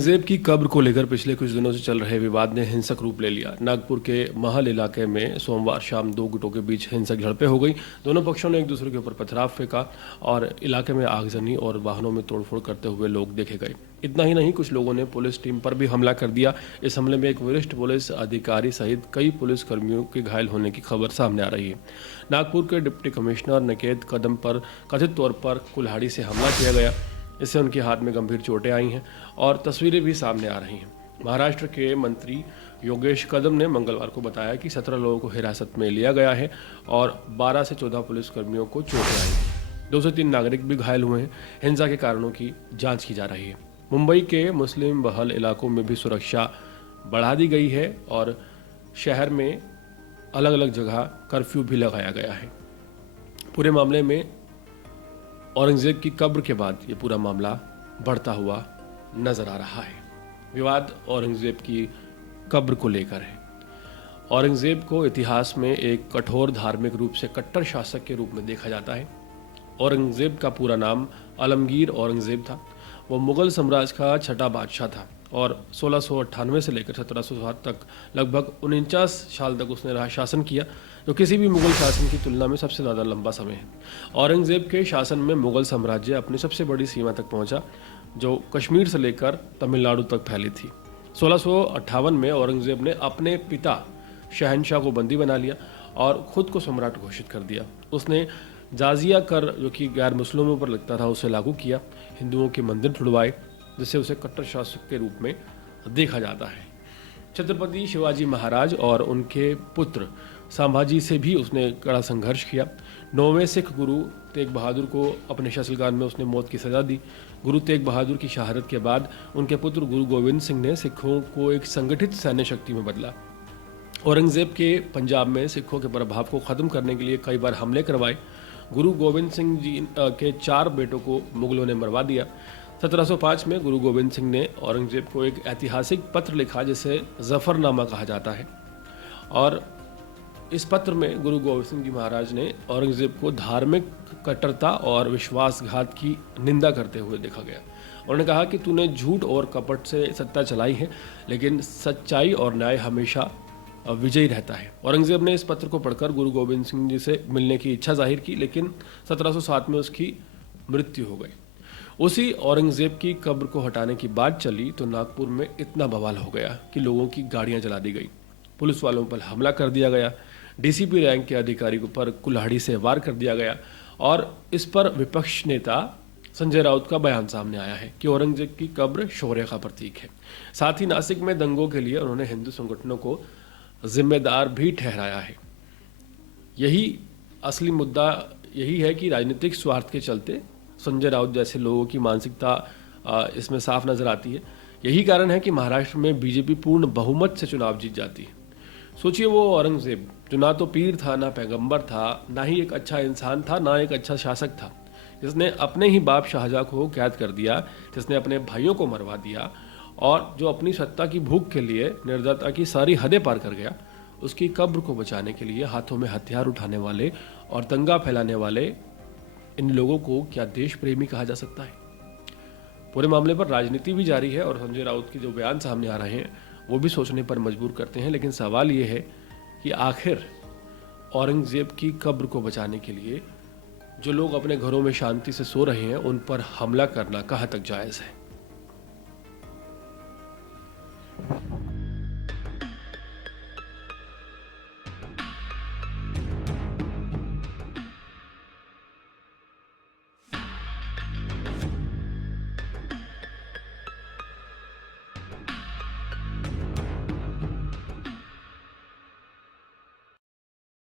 औरंगजेब की कब्र को लेकर पिछले कुछ दिनों से चल रहे विवाद ने हिंसक रूप ले लिया। नागपुर के महल इलाके में सोमवार शाम दो गुटों के बीच हिंसक झड़पें हो गई। दोनों पक्षों ने एक दूसरे के ऊपर पथराव फेंका और इलाके में आगजनी और वाहनों में तोड़फोड़ करते हुए लोग देखे गए। इतना ही नहीं, कुछ लोगों ने पुलिस टीम पर भी हमला कर दिया। इस हमले में एक वरिष्ठ पुलिस अधिकारी सहित कई पुलिस कर्मियों के घायल होने की खबर सामने आ रही है। नागपुर के डिप्टी कमिश्नर निकेत कदम पर कथित तौर पर कुल्हाड़ी से हमला किया गया। इससे उनके हाथ में गंभीर चोटें आई हैं और तस्वीरें भी सामने आ रही हैं। महाराष्ट्र के मंत्री योगेश कदम ने मंगलवार को बताया कि 17 लोगों को हिरासत में लिया गया है और 12 से 14 पुलिसकर्मियों को चोटें आई हैं। 2 से 3 नागरिक भी घायल हुए हैं। हिंसा के कारणों की जांच की जा रही है। मुंबई के मुस्लिम बहुल इलाकों में भी सुरक्षा बढ़ा दी गई है और शहर में अलग अलग जगह कर्फ्यू भी लगाया गया है। पूरे मामले में औरंगजेब की कब्र के बाद ये पूरा मामला बढ़ता हुआ नजर आ रहा है। विवाद औरंगजेब की कब्र को लेकर है। औरंगजेब को इतिहास में एक कठोर धार्मिक रूप से कट्टर शासक के रूप में देखा जाता है। औरंगजेब का पूरा नाम आलमगीर औरंगजेब था। वो मुगल साम्राज्य का छठा बादशाह था और 1698 से लेकर 1707 तक लगभग 49 साल तक उसने शासन किया, जो किसी भी मुगल शासन की तुलना में सबसे ज़्यादा लंबा समय है। औरंगजेब के शासन में मुगल साम्राज्य अपनी सबसे बड़ी सीमा तक पहुंचा, जो कश्मीर से लेकर तमिलनाडु तक फैली थी। 1658 में औरंगजेब ने अपने पिता शहनशाह को बंदी बना लिया और खुद को सम्राट घोषित कर दिया। उसने जाजिया कर, जो कि गैर मुस्लिमों पर लगता था, उसे लागू किया। हिंदुओं के मंदिर छुड़वाए, जिससे उसे कट्टर शासक के रूप में देखा जाता है। छत्रपति शिवाजी महाराज और उनके पुत्र संभाजी से भी उसने कड़ा संघर्ष किया। 9वें सिख गुरु तेग बहादुर को अपने शासनकाल में उसने मौत की सजा दी। गुरु तेग बहादुर की शहादत के बाद उनके पुत्र गुरु गोविंद सिंह ने सिखों को एक संगठित सैन्य शक्ति में बदला। औरंगजेब के पंजाब में सिखों के प्रभाव को खत्म करने के लिए कई बार हमले करवाए। गुरु गोविंद सिंह जी के 4 बेटों को मुगलों ने मरवा दिया। 1705 में गुरु गोविंद सिंह ने औरंगजेब को एक ऐतिहासिक पत्र लिखा, जिसे जफरनामा कहा जाता है। और इस पत्र में गुरु गोविंद सिंह जी महाराज ने औरंगजेब को धार्मिक कट्टरता और विश्वासघात की निंदा करते हुए देखा गया। उन्होंने कहा कि तूने झूठ और कपट से सत्ता चलाई है, लेकिन सच्चाई और न्याय हमेशा विजयी रहता है। औरंगजेब ने इस पत्र को पढ़कर गुरु गोविंद सिंह जी से मिलने की इच्छा जाहिर की, लेकिन 1707 में उसकी मृत्यु हो गई। उसी औरंगजेब की कब्र को हटाने की बात चली तो नागपुर में इतना बवाल हो गया कि लोगों की गाड़ियां जला दी गई, पुलिस वालों पर हमला कर दिया गया, डीसीपी रैंक के अधिकारी पर कुल्हाड़ी से वार कर दिया गया। और इस पर विपक्ष नेता संजय राउत का बयान सामने आया है कि औरंगजेब की कब्र शौर्य का प्रतीक है। साथ ही नासिक में दंगों के लिए उन्होंने हिंदू संगठनों को जिम्मेदार भी ठहराया है। यही असली मुद्दा यही है कि राजनीतिक स्वार्थ के चलते संजय राउत जैसे लोगों की मानसिकता इसमें साफ नजर आती है। यही कारण है कि महाराष्ट्र में बीजेपी पूर्ण बहुमत से चुनाव जीत जाती है। सोचिए, वो औरंगजेब जो ना तो पीर था, ना पैगंबर था, ना ही एक अच्छा इंसान था, ना एक अच्छा शासक था, जिसने अपने ही बाप शाहजहां को कैद कर दिया, जिसने अपने भाइयों को मरवा दिया और जो अपनी सत्ता की भूख के लिए निर्दयता की सारी हदें पार कर गया, उसकी कब्र को बचाने के लिए हाथों में हथियार उठाने वाले और दंगा फैलाने वाले इन लोगों को क्या देश प्रेमी कहा जा सकता है? पूरे मामले पर राजनीति भी जारी है और संजय राउत के जो बयान सामने आ रहे हैं वो भी सोचने पर मजबूर करते हैं। लेकिन सवाल ये है कि आखिर औरंगजेब की कब्र को बचाने के लिए जो लोग अपने घरों में शांति से सो रहे हैं, उन पर हमला करना कहाँ तक जायज़ है?